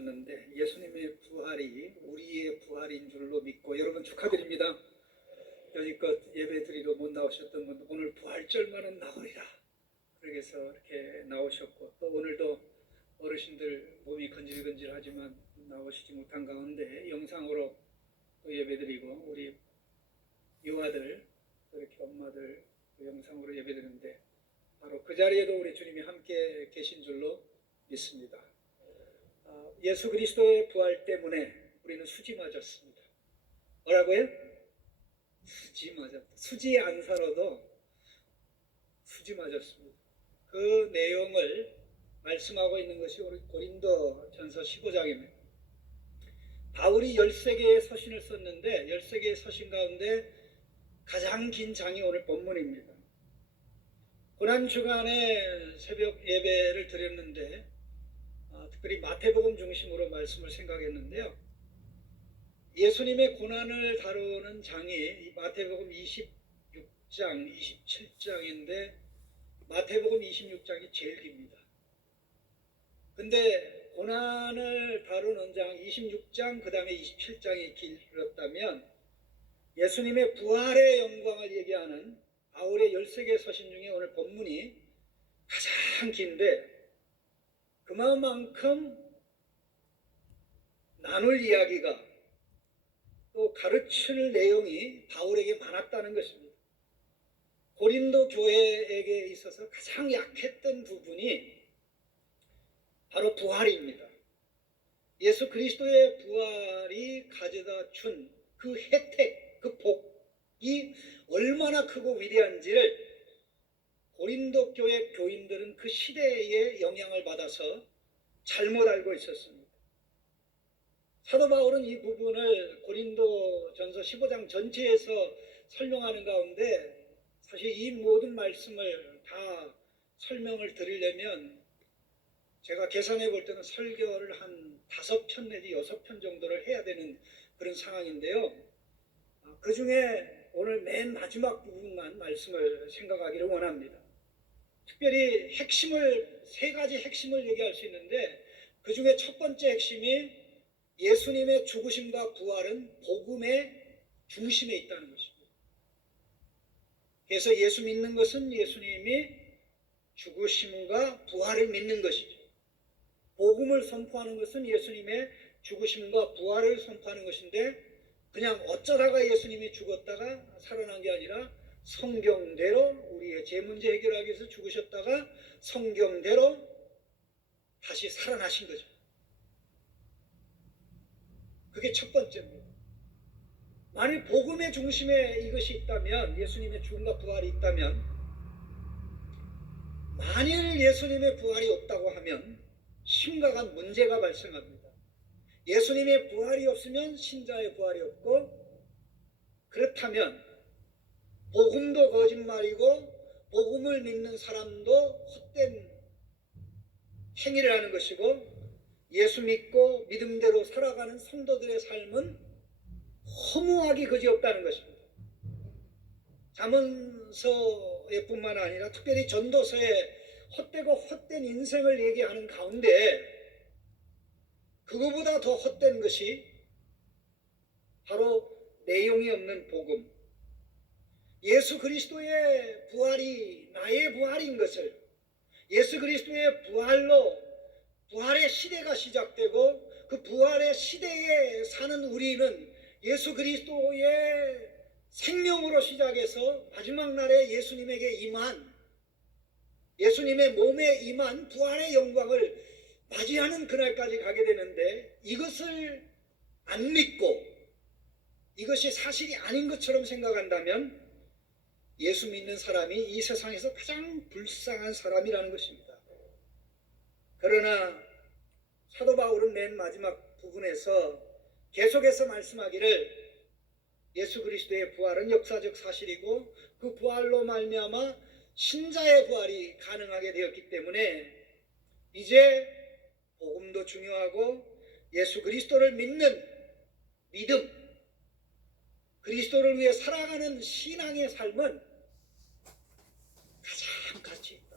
나오셨는데 예수님의 부활이 우리의 부활인 줄로 믿고 여러분 축하드립니다. 여지껏 예배 드리러 못 나오셨던 분 오늘 부활절만은 나오리라. 그래서 이렇게 나오셨고 또 오늘도 어르신들 몸이 건질건질하지만 나오시지 못한 가운데 영상으로 또 예배드리고 우리 유아들 이렇게 엄마들 영상으로 예배드리는데 바로 그 자리에도 우리 주님이 함께 계신 줄로 믿습니다. 예수 그리스도의 부활 때문에 우리는 수지 맞았습니다. 뭐라고요? 수지 맞았다. 수지 안 살아도 수지 맞았습니다. 그 내용을 말씀하고 있는 것이 우리 고린도전서 15장입니다. 바울이 13개의 서신을 썼는데 13개의 서신 가운데 가장 긴 장이 오늘 본문입니다. 고난주간에 새벽 예배를 드렸는데 특별히 마태복음 중심으로 말씀을 생각했는데요. 예수님의 고난을 다루는 장이 마태복음 26장, 27장인데 마태복음 26장이 제일 깁니다. 근데 고난을 다루는 장 26장 그 다음에 27장이 길었다면 예수님의 부활의 영광을 얘기하는 바울의 13개 서신 중에 오늘 본문이 가장 긴데 그만큼 나눌 이야기가 또 가르칠 내용이 바울에게 많았다는 것입니다. 고린도 교회에게 있어서 가장 약했던 부분이 바로 부활입니다. 예수 그리스도의 부활이 가져다 준 그 혜택, 그 복이 얼마나 크고 위대한지를 고린도 교회 교인들은 그 시대의 영향을 받아서 잘못 알고 있었습니다. 사도 바울은 이 부분을 고린도전서 15장 전체에서 설명하는 가운데 사실 이 모든 말씀을 다 설명을 드리려면 제가 계산해 볼 때는 설교를 한 5편 내지 6편 정도를 해야 되는 그런 상황인데요. 그 중에 오늘 맨 마지막 부분만 말씀을 생각하기를 원합니다. 특별히 세 가지 핵심을 얘기할 수 있는데 그 중에 첫 번째 핵심이 예수님의 죽으심과 부활은 복음의 중심에 있다는 것입니다. 그래서 예수 믿는 것은 예수님이 죽으심과 부활을 믿는 것이죠. 복음을 선포하는 것은 예수님의 죽으심과 부활을 선포하는 것인데 그냥 어쩌다가 예수님이 죽었다가 살아난 게 아니라 성경대로 우리의 제 문제 해결하기 위해서 죽으셨다가 성경대로 다시 살아나신 거죠. 그게 첫 번째입니다. 만일 복음의 중심에 이것이 있다면 예수님의 죽음과 부활이 있다면 만일 예수님의 부활이 없다고 하면 심각한 문제가 발생합니다. 예수님의 부활이 없으면 신자의 부활이 없고 그렇다면 복음도 거짓말이고 복음을 믿는 사람도 헛된 행위를 하는 것이고 예수 믿고 믿음대로 살아가는 성도들의 삶은 허무하기 그지없다는 것입니다. 잠언서에 뿐만 아니라 특별히 전도서에 헛되고 헛된 인생을 얘기하는 가운데 그거보다 더 헛된 것이 바로 내용이 없는 복음. 예수 그리스도의 부활이 나의 부활인 것을 예수 그리스도의 부활로 부활의 시대가 시작되고 그 부활의 시대에 사는 우리는 예수 그리스도의 생명으로 시작해서 마지막 날에 예수님에게 임한 예수님의 몸에 임한 부활의 영광을 맞이하는 그날까지 가게 되는데 이것을 안 믿고 이것이 사실이 아닌 것처럼 생각한다면 예수 믿는 사람이 이 세상에서 가장 불쌍한 사람이라는 것입니다. 그러나 사도 바울은 맨 마지막 부분에서 계속해서 말씀하기를 예수 그리스도의 부활은 역사적 사실이고 그 부활로 말미암아 신자의 부활이 가능하게 되었기 때문에 이제 복음도 중요하고 예수 그리스도를 믿는 믿음, 그리스도를 위해 살아가는 신앙의 삶은 가장 가치 있다.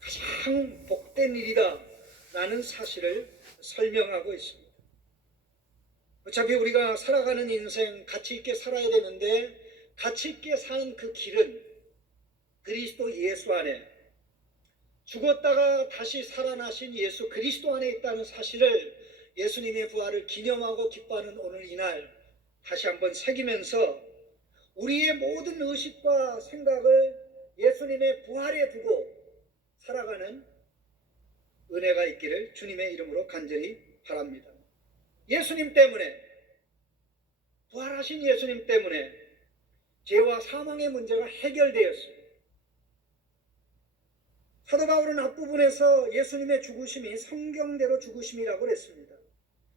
가장 복된 일이다 라는 사실을 설명하고 있습니다. 어차피 우리가 살아가는 인생 가치 있게 살아야 되는데 가치 있게 사는 그 길은 그리스도 예수 안에 죽었다가 다시 살아나신 예수 그리스도 안에 있다는 사실을 예수님의 부활을 기념하고 기뻐하는 오늘 이날 다시 한번 새기면서 우리의 모든 의식과 생각을 예수님의 부활에 두고 살아가는 은혜가 있기를 주님의 이름으로 간절히 바랍니다. 예수님 때문에, 부활하신 예수님 때문에 죄와 사망의 문제가 해결되었습니다. 사도 바울은 앞부분에서 예수님의 죽으심이 성경대로 죽으심이라고 했습니다.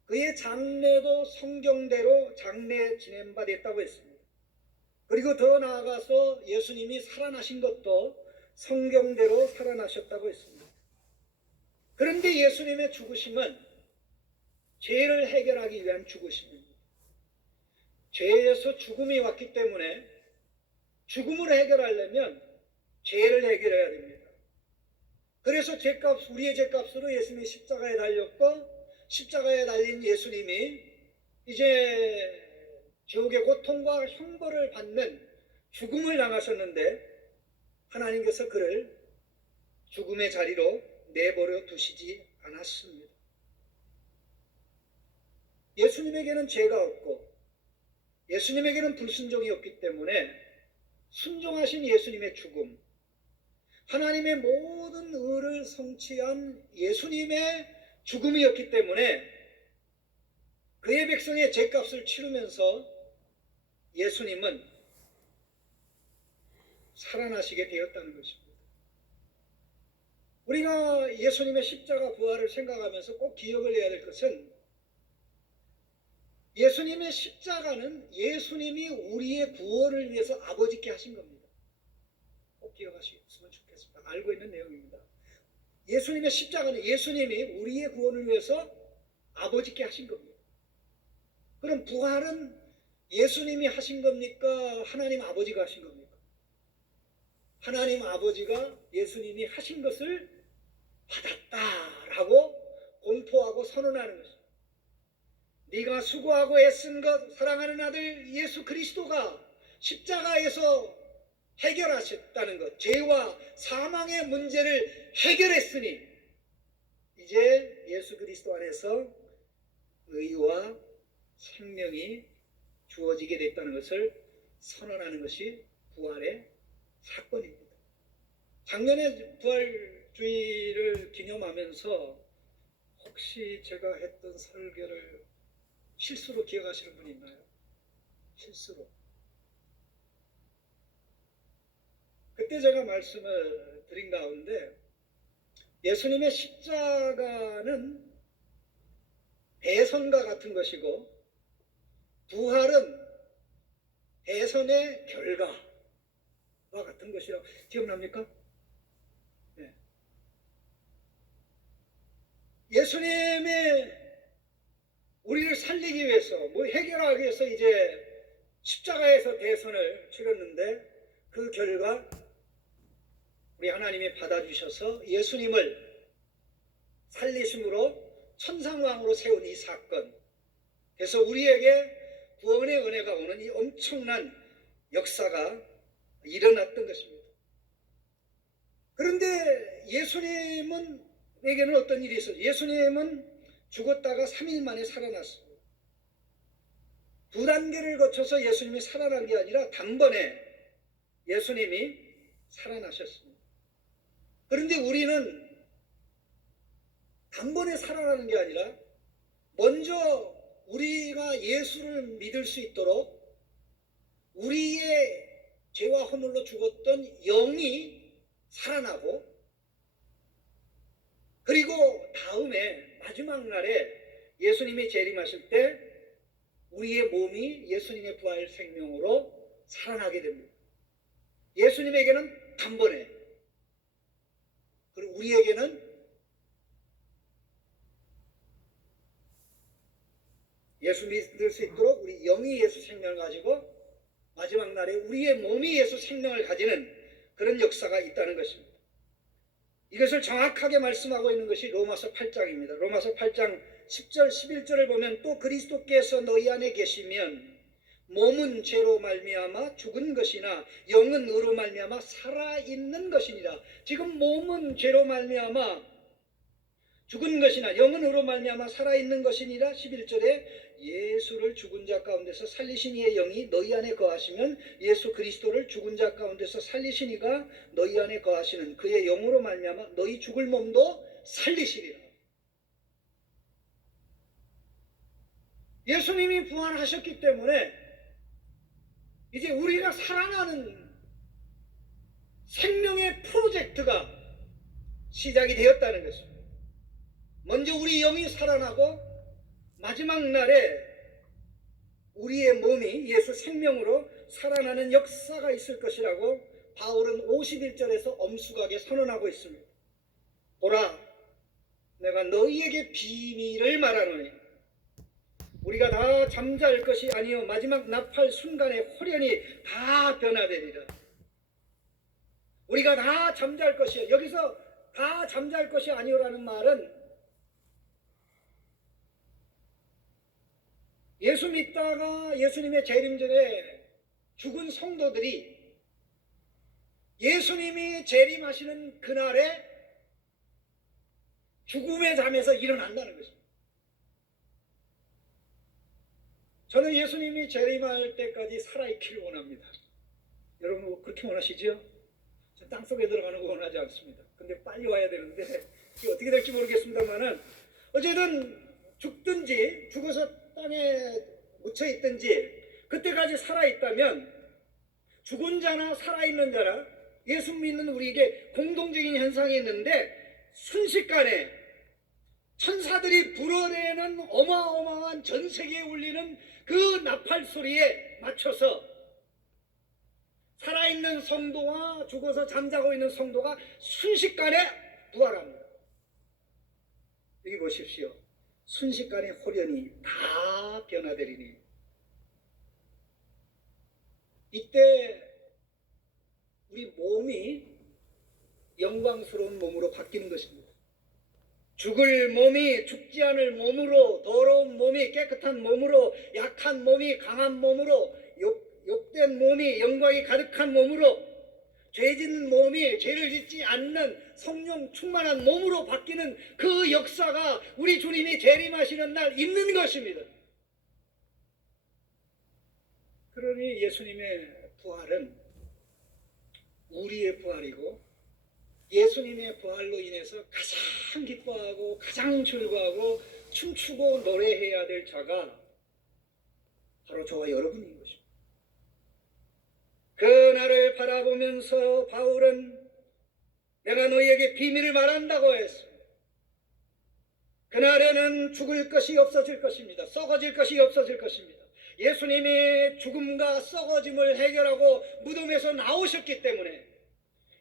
그의 장례도 성경대로 장례 지낸 바 됐다고 했습니다. 그리고 더 나아가서 예수님이 살아나신 것도 성경대로 살아나셨다고 했습니다. 그런데 예수님의 죽으심은 죄를 해결하기 위한 죽으심입니다. 죄에서 죽음이 왔기 때문에 죽음을 해결하려면 죄를 해결해야 됩니다. 그래서 우리의 죄값으로 예수님이 십자가에 달렸고 십자가에 달린 예수님이 이제 지옥의 고통과 형벌을 받는 죽음을 당하셨는데 하나님께서 그를 죽음의 자리로 내버려 두시지 않았습니다. 예수님에게는 죄가 없고 예수님에게는 불순종이 없기 때문에 순종하신 예수님의 죽음, 하나님의 모든 의를 성취한 예수님의 죽음이었기 때문에 그의 백성의 죄값을 치르면서 예수님은 살아나시게 되었다는 것입니다. 우리가 예수님의 십자가 부활을 생각하면서 꼭 기억을 해야 될 것은 예수님의 십자가는 예수님이 우리의 구원을 위해서 아버지께 하신 겁니다. 꼭 기억하시면 좋겠습니다. 알고 있는 내용입니다. 예수님의 십자가는 예수님이 우리의 구원을 위해서 아버지께 하신 겁니다. 그럼 부활은 예수님이 하신 겁니까? 하나님 아버지가 하신 겁니까? 하나님 아버지가 예수님이 하신 것을 받았다라고 공포하고 선언하는 것입니다. 네가 수고하고 애쓴 것 사랑하는 아들 예수 그리스도가 십자가에서 해결하셨다는 것, 죄와 사망의 문제를 해결했으니 이제 예수 그리스도 안에서 의와 생명이 주어지게 됐다는 것을 선언하는 것이 부활의 사건입니다. 작년에 부활주의를 기념하면서 혹시 제가 했던 설교를 실수로 기억하시는 분이 있나요? 실수로. 그때 제가 말씀을 드린 가운데 예수님의 십자가는 대선과 같은 것이고 부활은 대선의 결과와 같은 것이라고 기억납니까? 네. 예수님이 우리를 살리기 위해서 해결하기 위해서 이제 십자가에서 대선을 치렀는데 그 결과 우리 하나님이 받아주셔서 예수님을 살리심으로 천상왕으로 세운 이 사건, 그래서 우리에게 구원의 은혜가 오는 이 엄청난 역사가 일어났던 것입니다. 그런데 예수님에게는 어떤 일이 있었어요? 예수님은 죽었다가 3일 만에 살아났습니다. 두 단계를 거쳐서 예수님이 살아난 게 아니라 단번에 예수님이 살아나셨습니다. 그런데 우리는 단번에 살아나는 게 아니라 먼저 우리가 예수를 믿을 수 있도록 우리의 죄와 허물로 죽었던 영이 살아나고 그리고 다음에 마지막 날에 예수님이 재림하실 때 우리의 몸이 예수님의 부활 생명으로 살아나게 됩니다. 예수님에게는 단번에, 그리고 우리에게는 예수 믿을 수 있도록 우리 영이 예수 생명을 가지고 마지막 날에 우리의 몸이 예수 생명을 가지는 그런 역사가 있다는 것입니다. 이것을 정확하게 말씀하고 있는 것이 로마서 8장입니다. 로마서 8장 10절 11절을 보면 또 그리스도께서 너희 안에 계시면 몸은 죄로 말미암아 죽은 것이나 영은 의로 말미암아 살아있는 것이니라. 지금 몸은 죄로 말미암아 죽은 것이나 영은 의로 말미암아 살아있는 것이니라. 11절에 예수를 죽은 자 가운데서 살리신 이의 영이 너희 안에 거하시면 예수 그리스도를 죽은 자 가운데서 살리신 이가 너희 안에 거하시는 그의 영으로 말미암아 너희 죽을 몸도 살리시리라. 예수님이 부활하셨기 때문에 이제 우리가 살아나는 생명의 프로젝트가 시작이 되었다는 것입니다. 먼저 우리 영이 살아나고 마지막 날에 우리의 몸이 예수 생명으로 살아나는 역사가 있을 것이라고 바울은 51절에서 엄숙하게 선언하고 있습니다. 보라, 내가 너희에게 비밀을 말하노니 우리가 다 잠잘 것이 아니요 마지막 나팔 순간에 홀연히 다 변화되리라. 우리가 다 잠잘 것이요. 여기서 다 잠잘 것이 아니오라는 말은 예수 믿다가 예수님의 재림 전에 죽은 성도들이 예수님이 재림하시는 그날에 죽음의 잠에서 일어난다는 것입니다. 저는 예수님이 재림할 때까지 살아있기를 원합니다. 여러분 그렇게 원하시죠? 저 땅속에 들어가는 거 원하지 않습니다. 근데 빨리 와야 되는데 이게 어떻게 될지 모르겠습니다만은 어쨌든 죽든지 죽어서 땅에 묻혀있든지 그때까지 살아있다면 죽은 자나 살아있는 자나 예수 믿는 우리에게 공동적인 현상이 있는데 순식간에 천사들이 불어내는 어마어마한 전 세계에 울리는 그 나팔 소리에 맞춰서 살아있는 성도와 죽어서 잠자고 있는 성도가 순식간에 부활합니다. 여기 보십시오. 순식간에 홀연히 다 변화되리니 이때 우리 몸이 영광스러운 몸으로 바뀌는 것입니다. 죽을 몸이 죽지 않을 몸으로, 더러운 몸이 깨끗한 몸으로, 약한 몸이 강한 몸으로, 욕된 몸이 영광이 가득한 몸으로, 죄 짓는 몸이 죄를 짓지 않는 성령 충만한 몸으로 바뀌는 그 역사가 우리 주님이 재림하시는 날 있는 것입니다. 그러니 예수님의 부활은 우리의 부활이고 예수님의 부활로 인해서 가장 기뻐하고 가장 즐거워하고 춤추고 노래해야 될 자가 바로 저와 여러분인 것입니다. 그날을 바라보면서 바울은 내가 너희에게 비밀을 말한다고 했습니다. 그날에는 죽을 것이 없어질 것입니다. 썩어질 것이 없어질 것입니다. 예수님이 죽음과 썩어짐을 해결하고 무덤에서 나오셨기 때문에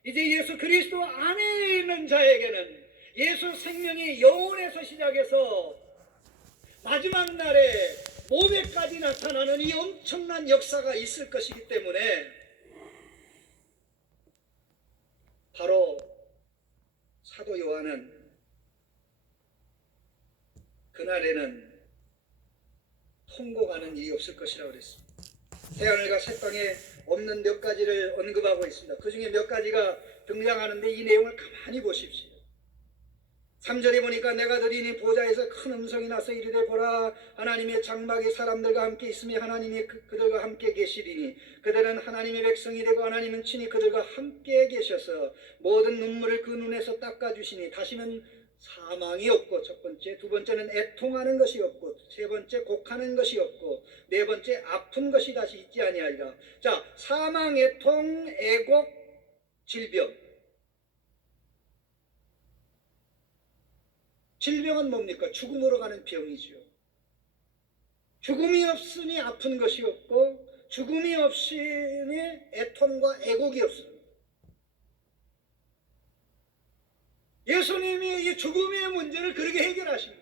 이제 예수 그리스도 안에 있는 자에게는 예수 생명이 영혼에서 시작해서 마지막 날에 몸에까지 나타나는 이 엄청난 역사가 있을 것이기 때문에 바로 사도 요한은 그날에는 통곡하는 일이 없을 것이라고 그랬습니다. 새하늘과 새 땅에 없는 몇 가지를 언급하고 있습니다. 그 중에 몇 가지가 등장하는데 이 내용을 가만히 보십시오. 3절에 보니까 내가 들으니 보좌에서 큰 음성이 나서 이르되 보라 하나님의 장막이 사람들과 함께 있으며 하나님이 그들과 함께 계시리니 그들은 하나님의 백성이 되고 하나님은 친히 그들과 함께 계셔서 모든 눈물을 그 눈에서 닦아주시니 다시는 사망이 없고 첫 번째, 두 번째는 애통하는 것이 없고 세 번째 곡하는 것이 없고 네 번째 아픈 것이 다시 있지 아니하리라. 자, 사망, 애통, 애곡, 질병. 질병은 뭡니까? 죽음으로 가는 병이죠. 죽음이 없으니 아픈 것이 없고 죽음이 없으니 애통과 애곡이 없습니다. 예수님이 이 죽음의 문제를 그렇게 해결하십니다.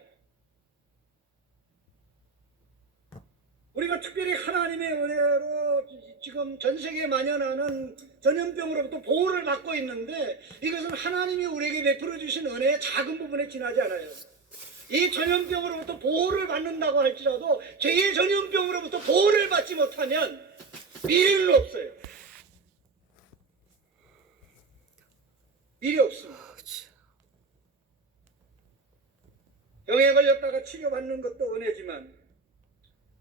우리가 특별히 하나님의 은혜로 지금 전 세계에 만연하는 전염병으로부터 보호를 받고 있는데 이것은 하나님이 우리에게 베풀어 주신 은혜의 작은 부분에 지나지 않아요. 이 전염병으로부터 보호를 받는다고 할지라도 죄의 전염병으로부터 보호를 받지 못하면 미래는 없어요. 미래 없습니다. 병에 걸렸다가 치료받는 것도 은혜지만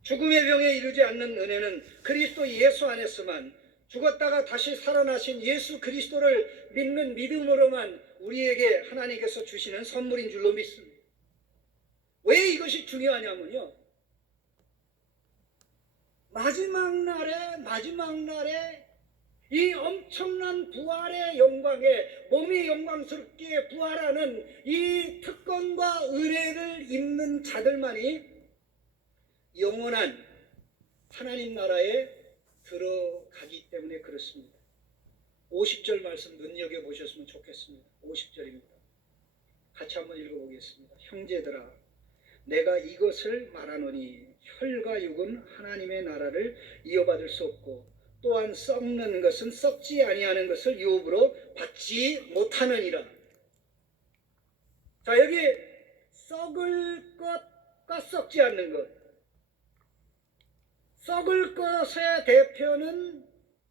죽음의 병에 이르지 않는 은혜는 그리스도 예수 안에서만, 죽었다가 다시 살아나신 예수 그리스도를 믿는 믿음으로만 우리에게 하나님께서 주시는 선물인 줄로 믿습니다. 왜 이것이 중요하냐면요, 마지막 날에 이 엄청난 부활의 영광에, 몸이 영광스럽게 부활하는 이 특권과 은혜를 입는 자들만이 영원한 하나님 나라에 들어가기 때문에 그렇습니다. 50절 말씀 눈여겨보셨으면 좋겠습니다. 50절입니다. 같이 한번 읽어보겠습니다. 형제들아, 내가 이것을 말하노니 혈과 육은 하나님의 나라를 이어받을 수 없고 또한 썩는 것은 썩지 아니하는 것을 유업으로 받지 못하느니라. 자, 여기 썩을 것과 썩지 않는 것, 썩을 것의 대표는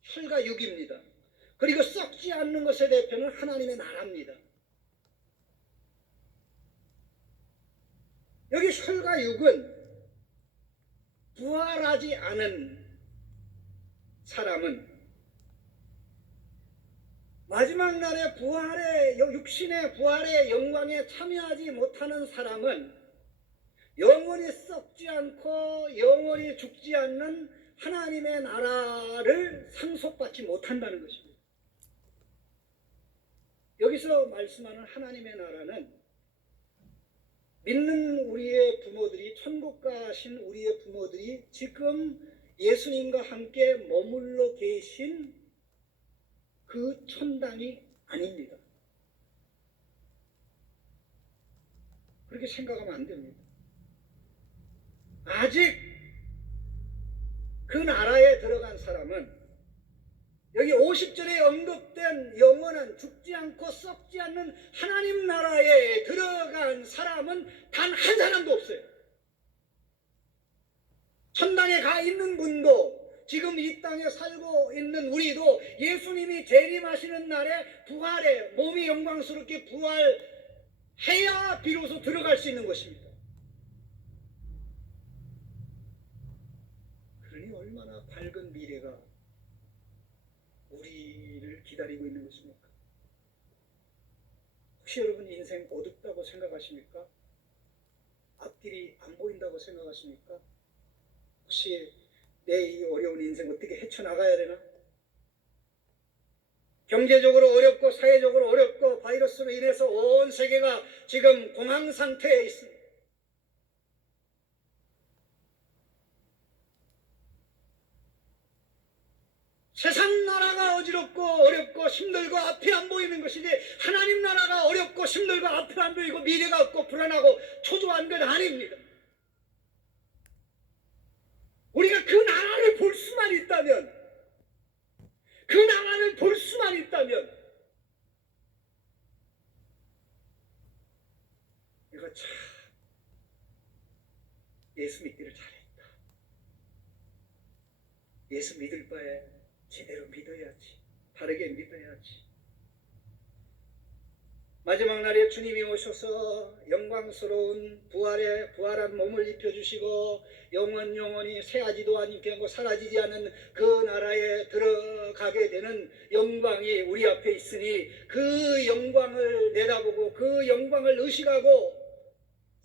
혈과 육입니다. 그리고 썩지 않는 것의 대표는 하나님의 나라입니다. 여기 혈과 육은 부활하지 않은 사람은, 마지막 날의 부활의, 육신의 부활의 영광에 참여하지 못하는 사람은 영원히 썩지 않고 영원히 죽지 않는 하나님의 나라를 상속받지 못한다는 것입니다. 여기서 말씀하는 하나님의 나라는 믿는 우리의 부모들이, 천국 가신 우리의 부모들이 지금 예수님과 함께 머물러 계신 그 천당이 아닙니다. 그렇게 생각하면 안 됩니다. 아직 그 나라에 들어간 사람은, 여기 50절에 언급된 영원한 죽지 않고 썩지 않는 하나님 나라에 들어간 사람은 단 한 사람도 없어요. 천당에 가 있는 분도, 지금 이 땅에 살고 있는 우리도 예수님이 재림하시는 날에 부활해 몸이 영광스럽게 부활해야 비로소 들어갈 수 있는 것입니다. 그러니 얼마나 밝은 미래가 우리를 기다리고 있는 것입니까? 혹시 여러분 인생 어둡다고 생각하십니까? 앞길이 안 보인다고 생각하십니까? 혹시 내 이 어려운 인생 어떻게 헤쳐나가야 되나? 경제적으로 어렵고 사회적으로 어렵고 바이러스로 인해서 온 세계가 지금 공황 상태에 있습니다. 세상 나라가 어지럽고 어렵고 힘들고 앞이 안 보이는 것이지, 하나님 나라가 어렵고 힘들고 앞이 안 보이고 미래가 없고 불안하고 초조한 건 아닙니다. 우리가 그 나라를 볼 수만 있다면, 그 나라를 볼 수만 있다면, 내가 참 예수 믿기를 잘했다. 예수 믿을 바에 제대로 믿어야지. 바르게 믿어야지. 마지막 날에 주님이 오셔서 영광스러운 부활한 몸을 입혀주시고 영원히 새하지도 않고 사라지지 않은 그 나라에 들어가게 되는 영광이 우리 앞에 있으니, 그 영광을 내다보고 그 영광을 의식하고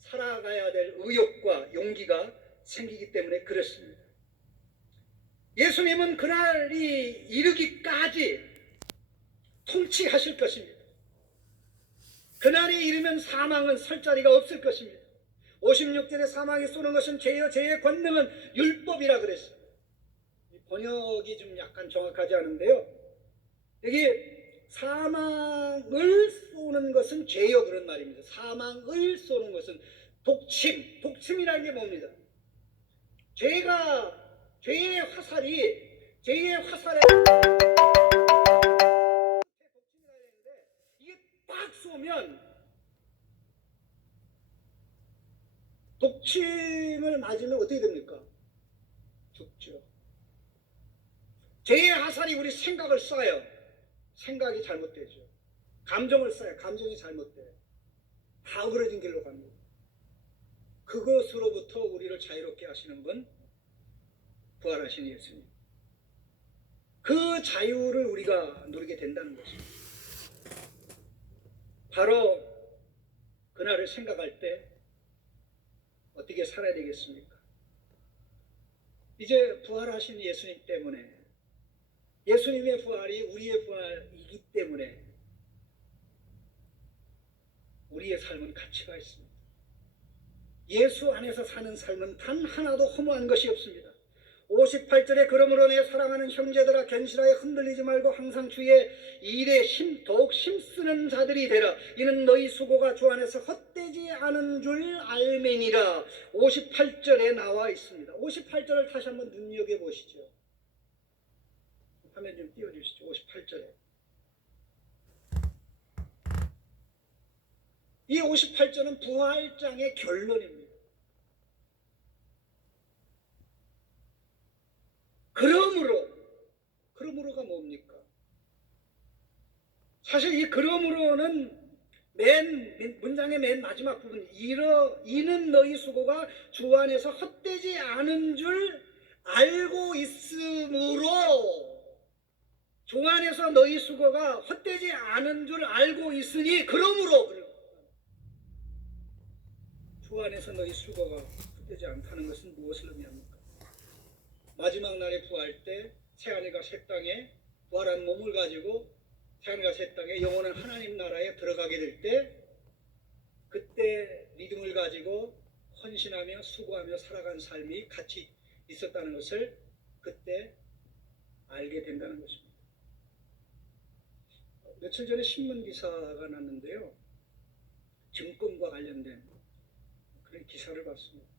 살아가야 될 의욕과 용기가 생기기 때문에 그렇습니다. 예수님은 그날이 이르기까지 통치하실 것입니다. 그날이 이르면 사망은 설 자리가 없을 것입니다. 56절에 사망이 쏘는 것은 죄요, 죄의 권능은 율법이라 그랬어요. 번역이 좀 약간 정확하지 않은데요, 여기 사망을 쏘는 것은 죄요 그런 말입니다. 사망을 쏘는 것은 독침이라는 게 뭡니다? 죄의 화살에 이게 딱 쏘면 독침을 맞으면 어떻게 됩니까? 죽죠. 죄의 화살이 우리 생각을 쏴요. 생각이 잘못되죠. 감정을 쏴요. 감정이 잘못돼요. 다 어그러진 길로 갑니다. 그것으로부터 우리를 자유롭게 하시는 분 부활하신 예수님. 그 자유를 우리가 누리게 된다는 것입니다. 바로 그날을 생각할 때 어떻게 살아야 되겠습니까? 이제 부활하신 예수님 때문에, 예수님의 부활이 우리의 부활이기 때문에 우리의 삶은 가치가 있습니다. 예수 안에서 사는 삶은 단 하나도 허무한 것이 없습니다. 58절에 그러므로 내 사랑하는 형제들아 견실하여 흔들리지 말고 항상 주의 일에 더욱 힘쓰는 자들이 되라. 이는 너희 수고가 주 안에서 헛되지 않은 줄 알매니라. 58절에 나와 있습니다. 58절을 다시 한번 눈여겨보시죠. 화면 좀 띄워주시죠. 58절에 이 58절은 부활장의 결론입니다. 그러므로가 뭡니까? 사실 이 그러므로는 문장의 맨 마지막 부분, 이는 너희 수고가 주 안에서 헛되지 않은 줄 알고 있으므로, 주 안에서 너희 수고가 헛되지 않은 줄 알고 있으니 그러므로, 주 안에서 너희 수고가 헛되지 않다는 것은 무엇을 의미합니까? 마지막 날에 부활 때 새하늘과 새 땅에 부활한 몸을 가지고 새하늘과 새 땅에 영원한 하나님 나라에 들어가게 될 때, 그때 믿음을 가지고 헌신하며 수고하며 살아간 삶이 같이 있었다는 것을 그때 알게 된다는 것입니다. 며칠 전에 신문 기사가 났는데요, 증권과 관련된 그런 기사를 봤습니다.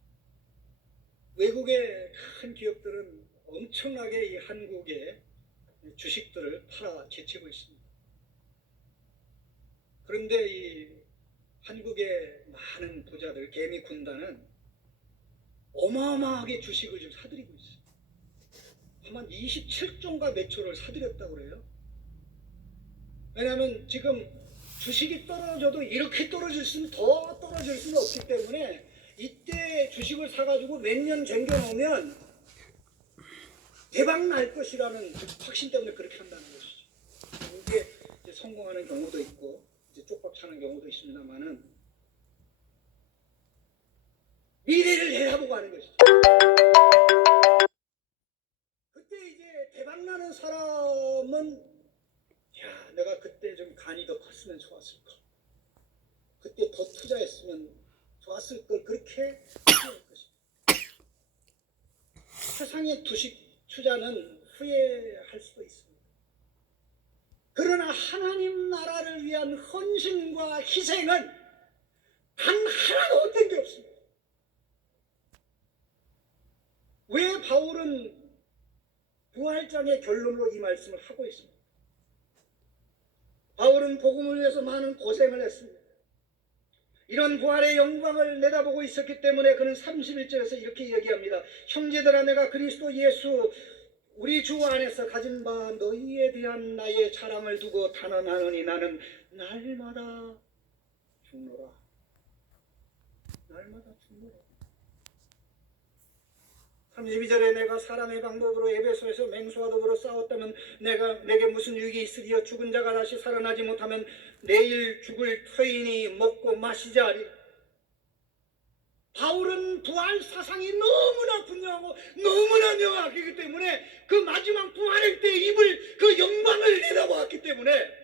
외국의 큰 기업들은 엄청나게 이 한국의 주식들을 팔아 제치고 있습니다. 그런데 이 한국의 많은 부자들, 개미 군단은 어마어마하게 주식을 좀 사들이고 있어요. 아마 27조인가 몇 조를 사들였다고 그래요. 왜냐하면 지금 주식이 떨어져도 이렇게 떨어질 수는 더 떨어질 수는 없기 때문에 이때 주식을 사가지고 몇 년 쟁겨놓으면 대박 날 것이라는 확신 때문에 그렇게 한다는 것이죠. 이게 이제 성공하는 경우도 있고 이제 쪽박 차는 경우도 있습니다만은 미래를 내다보고 하는 것이죠. 그때 이제 대박 나는 사람은, 야, 내가 그때 좀 간이 더 컸으면 좋았을 걸, 그때 더 투자했으면 좋았을 걸, 그렇게 후회할 것입니다. 세상의 주식 투자는 후회할 수도 있습니다. 그러나 하나님 나라를 위한 헌신과 희생은 단 하나도 헛된 게 없습니다. 왜 바울은 부활장의 결론으로 이 말씀을 하고 있습니다? 바울은 복음을 위해서 많은 고생을 했습니다. 이런 부활의 영광을 내다보고 있었기 때문에 그는 31절에서 이렇게 얘기합니다. 형제들아, 내가 그리스도 예수 우리 주 안에서 가진 바 너희에 대한 나의 자랑을 두고 단언하노니 나는 날마다 죽노라. 날마다 죽노라. 32절에 내가 사람의 방법으로 에베소에서 맹수와 더불어 싸웠다면 내게 무슨 유익이 있으리요? 죽은 자가 다시 살아나지 못하면 내일 죽을 터이니 먹고 마시자 하리. 바울은 부활 사상이 너무나 분명하고 너무나 명확하기 때문에 그 마지막 부활일 때 입을 그 영광을 내다보았기 때문에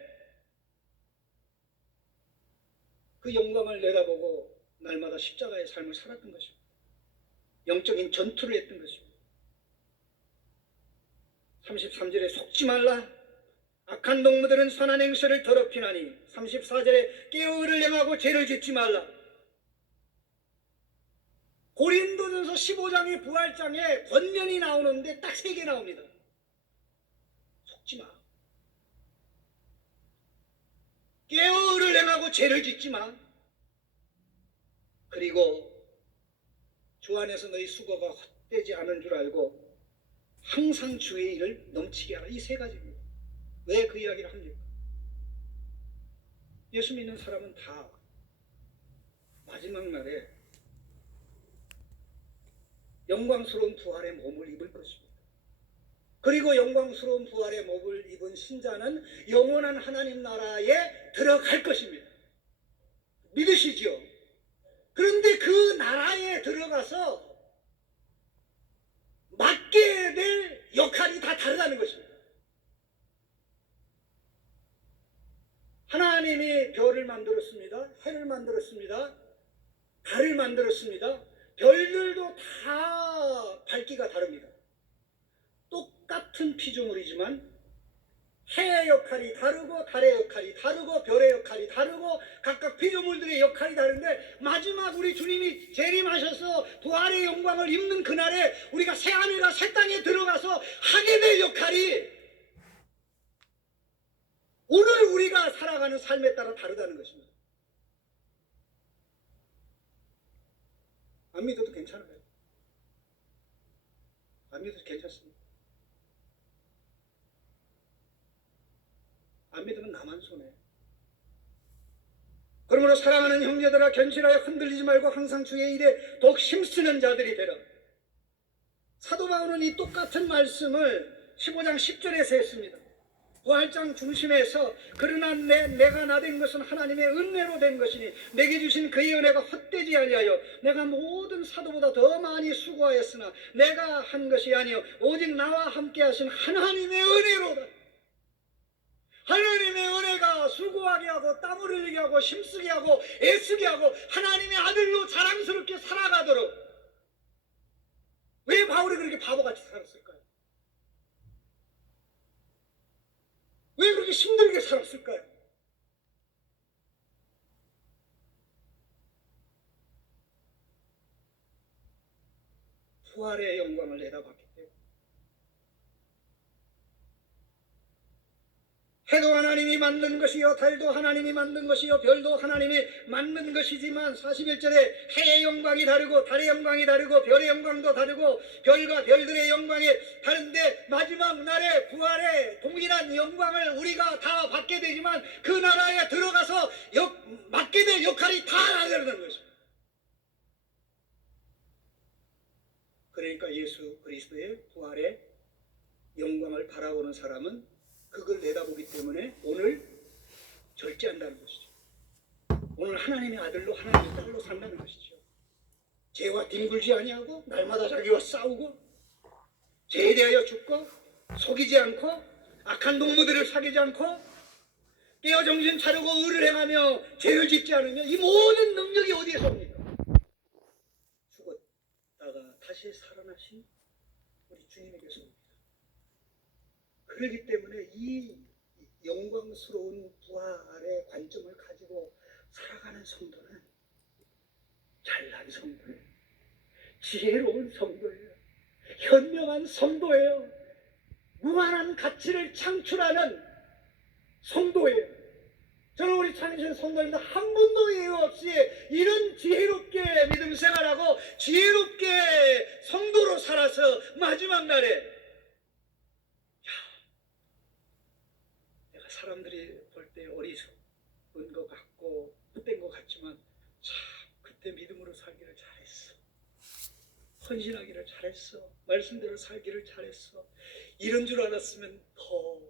그 영광을 내다보고 날마다 십자가의 삶을 살았던 것입니다. 영적인 전투를 했던 것입니다. 33절에 속지 말라. 악한 동무들은 선한 행실을 더럽히나니. 34절에 깨어를 행하고 죄를 짓지 말라. 고린도전서 15장의 부활장에 권면이 나오는데 딱 3개 나옵니다. 속지 마. 깨어를 행하고 죄를 짓지 마. 그리고 주 안에서 너희 수고가 헛되지 않은 줄 알고 항상 주의 일을 넘치게 하라. 이 세 가지입니다. 왜 그 이야기를 합니까? 예수 믿는 사람은 다 마지막 날에 영광스러운 부활의 몸을 입을 것입니다. 그리고 영광스러운 부활의 몸을 입은 신자는 영원한 하나님 나라에 들어갈 것입니다. 믿으시죠? 그런데 그 나라에 들어가서 맡게 될 역할이 다 다르다는 것입니다. 하나님이 별을 만들었습니다. 해를 만들었습니다. 달을 만들었습니다. 별들도 다 밝기가 다릅니다. 똑같은 피조물이지만 해의 역할이 다르고 달의 역할이 다르고 별의 역할이 다르고 각각 피조물들의 역할이 다른데 마지막 우리 주님이 재림하셔서 부활의 영광을 입는 그날에 우리가 새하늘과 새 땅에 들어가서 하게 될 역할이 오늘 우리가 살아가는 삶에 따라 다르다는 것입니다. 안 믿어도 괜찮아요. 안 믿어도 괜찮습니다. 안 믿으면 나만 손해. 그러므로 사랑하는 형제들아 견실하여 흔들리지 말고 항상 주의 일에 더욱 힘쓰는 자들이 되라. 사도 바울은 이 똑같은 말씀을 15장 10절에서 했습니다. 부활장 중심에서 그러나 내가 나된 것은 하나님의 은혜로 된 것이니 내게 주신 그의 은혜가 헛되지 아니하여 내가 모든 사도보다 더 많이 수고하였으나 내가 한 것이 아니요 오직 나와 함께 하신 하나님의 은혜로다. 하나님의 은혜가 수고하게 하고 땀을 흘리게 하고 힘쓰게 하고 애쓰게 하고 하나님의 아들로 자랑스럽게 살아가도록. 왜 바울이 그렇게 바보같이 살았을까요? 왜 그렇게 힘들게 살았을까요? 부활의 영광을 내다봤기 때문에. 해도 하나님이 만든 것이요 달도 하나님이 만든 것이요 별도 하나님이 만든 것이지만 41절에 해의 영광이 다르고 달의 영광이 다르고 별의 영광도 다르고 별과 별들의 영광이 다른데 마지막 날에 부활의 동일한 영광을 우리가 다 받게 되지만 그 나라에 들어가서 맡게 될 역할이 다 다르다는 것입니다. 그러니까 예수 그리스도의 부활의 영광을 바라보는 사람은 그걸 내다보기 때문에 오늘 절제한다는 것이죠. 오늘 하나님의 아들로 하나님의 딸로 산다는 것이죠. 죄와 뒹굴지 아니하고 날마다 자기와 싸우고 죄에 대하여 죽고 속이지 않고 악한 동무들을 사귀지 않고 깨어 정신 차리고 의를 행하며 죄를 짓지 않으며 이 모든 능력이 어디에서 옵니까? 죽었다가 다시 살아나신 우리 주님에게서 옵니다. 그렇기 때문에 이 영광스러운 부활의 관점을 가지고 살아가는 성도는 잘난 성도예요. 지혜로운 성도예요. 현명한 성도예요. 무한한 가치를 창출하는 성도예요. 저는 우리 참여신 성도님들 한 번도 예외 없이 이런 지혜롭게 믿음 생활하고 지혜롭게 성도로 살아서 마지막 날에 사람들이 볼 때 어리석은 것 같고 헛된 것 같지만 참 그때 믿음으로 살기를 잘했어. 헌신하기를 잘했어. 말씀대로 살기를 잘했어. 이런 줄 알았으면 더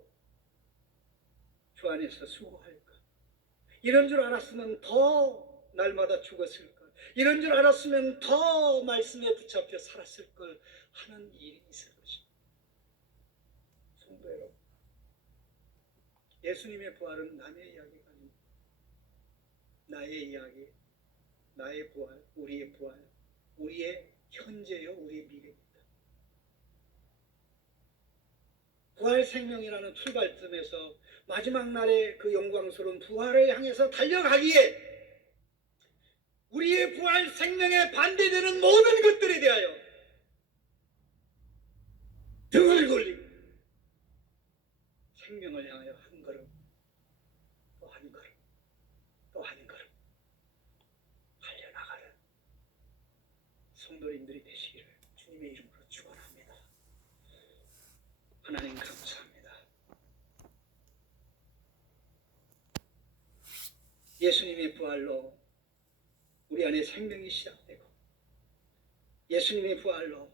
주 안에서 수고할까. 이런 줄 알았으면 더 날마다 죽었을까. 이런 줄 알았으면 더 말씀에 붙잡혀 살았을 걸 하는 일이 있을 것입니다. 성도 여러분, 예수님의 부활은 남의 이야기가 아닙니다. 나의 이야기, 나의 부활, 우리의 현재요, 우리의 미래입니다. 부활 생명이라는 출발점에서 마지막 날의 그 영광스러운 부활을 향해서 달려가기에 우리의 부활 생명에 반대되는 모든 것들에 대하여 등을 돌리고 생명을 향하여 한 걸음, 또 한 걸음, 또 한 걸음 달려나가는 성도님들이 하나님 감사합니다. 예수님의 부활로 우리 안에 생명이 시작되고 예수님의 부활로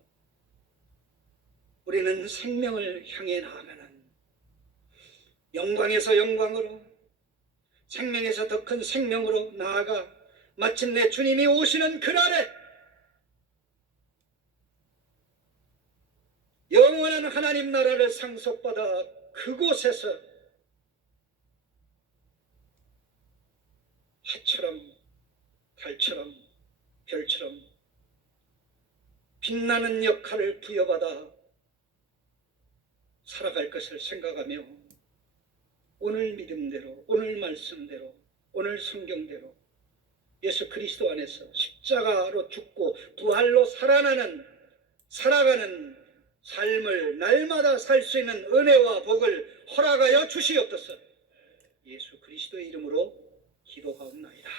우리는 생명을 향해 나아가는 영광에서 영광으로 생명에서 더 큰 생명으로 나아가 마침내 주님이 오시는 그날에 영원한 하나님 나라를 상속받아 그곳에서 해처럼 달처럼 별처럼 빛나는 역할을 부여받아 살아갈 것을 생각하며 오늘 믿음대로, 오늘 말씀대로, 오늘 성경대로 예수 그리스도 안에서 십자가로 죽고 부활로 살아가는 삶을 날마다 살 수 있는 은혜와 복을 허락하여 주시옵소서. 예수 그리스도의 이름으로 기도하옵나이다.